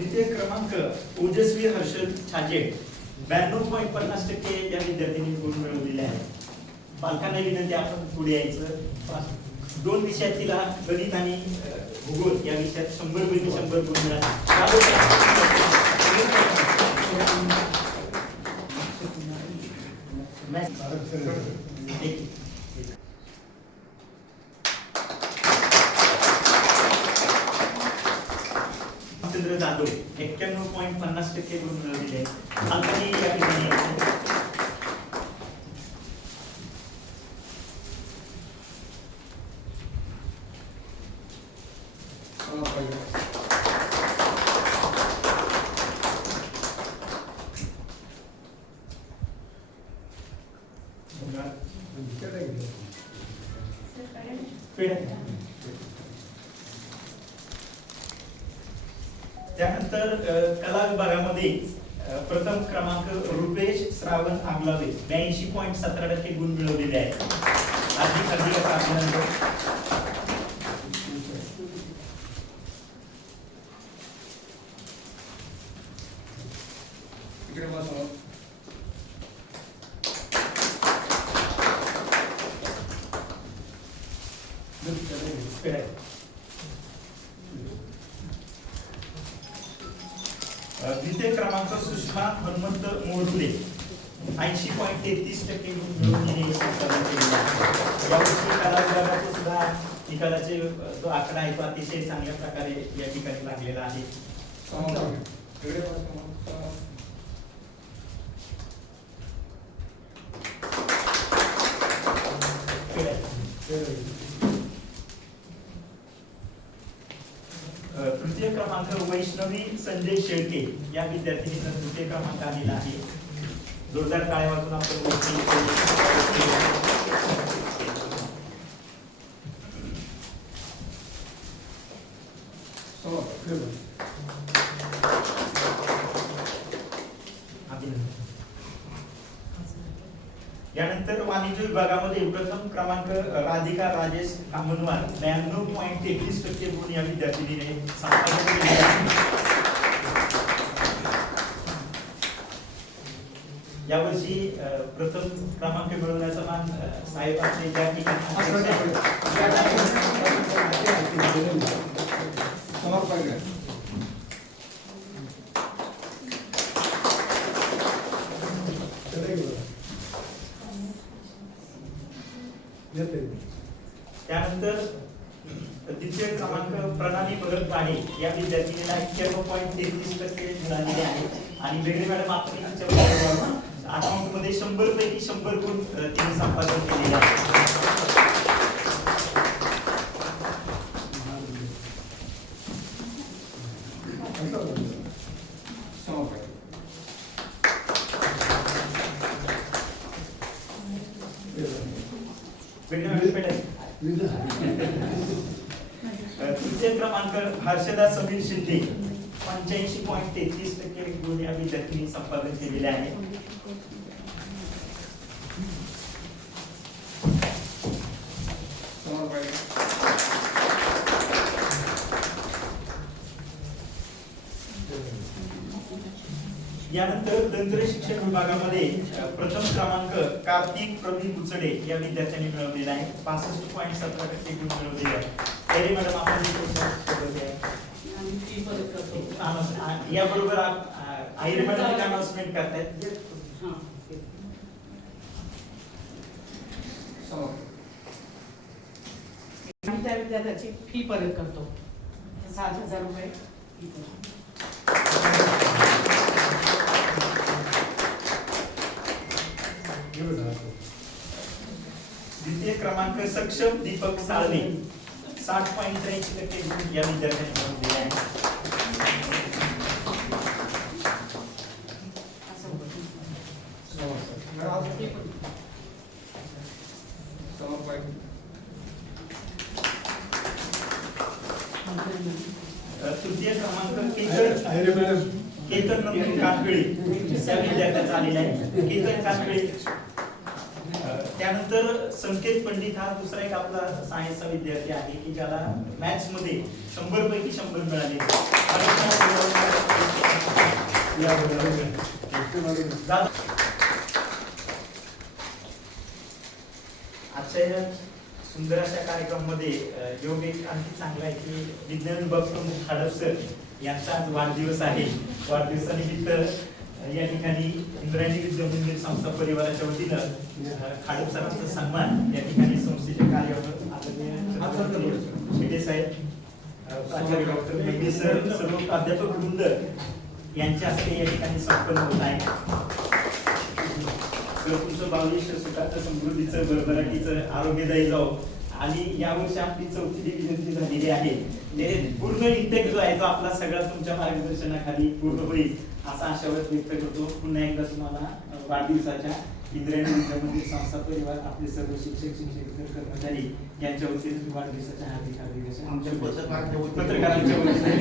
द्वितीय क्रमांक ओजस्वी हर्षद छाजे 92.50% या विद्यार्थ्यांनी गुण मिळवलेले आहे. पालकांना विनंती आपण पुढे यायचं. 2 विषयातील गणित आणि भूगोल या विषयात 100 पैकी 100 गुण मिळाले. चंद्र जाधव 91.50% गुण मिळवलेले आहेत. पालकांनी या ठिकाणी यायचं. त्यानंतर कला विभागामध्ये प्रथम क्रमांक रुपेश श्रावण आगलावे 82.17% गुण मिळवलेले आहेत. हार्दिक अभिनंदन. द्वितीय क्रमांक सुषमा हनुमंत मोडुले 80.33% गुण मिळवून यावर्षी कला विभागाचे सुद्धा निकालाचे जो आकडा आहे तो अतिशय चांगल्या प्रकारे या ठिकाणी लागलेला आहे. तृतीय क्रमांक वैष्णवी संजय शेळके या विद्यार्थिनीचा तृतीय क्रमांक आलेला आहे. जोरदार टाळ्या वाजवून आपण यानंतर वाणिज्य विभागामध्ये प्रथम क्रमांक राधिका राजेश कामनवार 92.33% गुण या विद्यार्थिनीने संपादन केले आहे. यावर्षी प्रथम क्रमांक मिळवण्याचा मान साहेबांचे ज्या ठिकाणी त्यानंतर द्वितीय क्रमांक प्रणाली भरत गाडे या विद्यार्थिनीला 91.33% मिळालेले आहे. आणि वेगळे मॅडम आपण अकाउंट मध्ये 100 पैकी 100 गुण तिने संपादन केलेले आहे. तृतीय क्रमांक हर्षदा समीर शिंदे 85.33% गुण या विद्यार्थ्यांनी संपादन केलेले आहे. यानंतर तंत्र शिक्षण विभागामध्ये प्रथम क्रमांक कार्तिक प्रवीण बुचडे या विद्यार्थ्यांनी मिळवलेला आहे. 65.17% गुण मिळवलेले आहे. तरी मॅडम आपण याबरोबर आहिरे मॅडम अनाउन्समेंट करतायत. त्या विद्यार्थ्याची फी परत करतो 7,000 रुपये. द्वितीय क्रमांक सक्षम दीपक साळवे 60.83% गुण या विद्यार्थ्यांनी मिळवलेले आहे. तृतीय क्रमांक केतन नंदन कानपिळे या विद्यार्थ्याचा आलेला आहे. केतन कानपिळे. त्यानंतर संकेत पंडित हा दुसरा एक आपला सायन्सचा विद्यार्थी आहे की ज्याला मॅथ्स मध्ये 100 पैकी 100 मिळाले. आजच्या या सुंदर अशा कार्यक्रमामध्ये योग एक आणखी चांगला आहे की विज्ञान विभाग प्रमुख खाडप सर यांचा आज वाढदिवस आहे. वाढदिवसानिमित्त या ठिकाणी इंद्रायणी विद्या मंदिर संस्था परिवाराच्या वतीनं खाडप सरांचा सन्मान या ठिकाणी संस्थेच्या कार्यावर आदरणीय शिंदे साहेब, प्राचार्य डॉक्टर मेंढे सर, सर्व प्राध्यापक वृंद यांच्या हस्ते या ठिकाणी संपन्न होत आहे. तर तुमचं भविष्य सुखाचं, समृद्धीचं, भरभराटीचं, आरोग्यदायी जाऊ. आणि यावर्षी आपली 4थी डिव्हिजन जी झालेली आहे ते पूर्ण इंटेक जो आहे तो आपला सगळा तुमच्या मार्गदर्शनाखाली पूर्ण होईल असा आशावाद व्यक्त करतो. पुन्हा एकदा तुम्हाला वाढदिवसाच्या इंद्रायणी विद्या मंदिर संस्था परिवार, आपले सर्व शिक्षक, शिक्षक, कर्मचारी यांच्या वतीने वाढदिवसाच्या हार्दिक हार्दिक आमच्या पत्रकारांच्या वतीने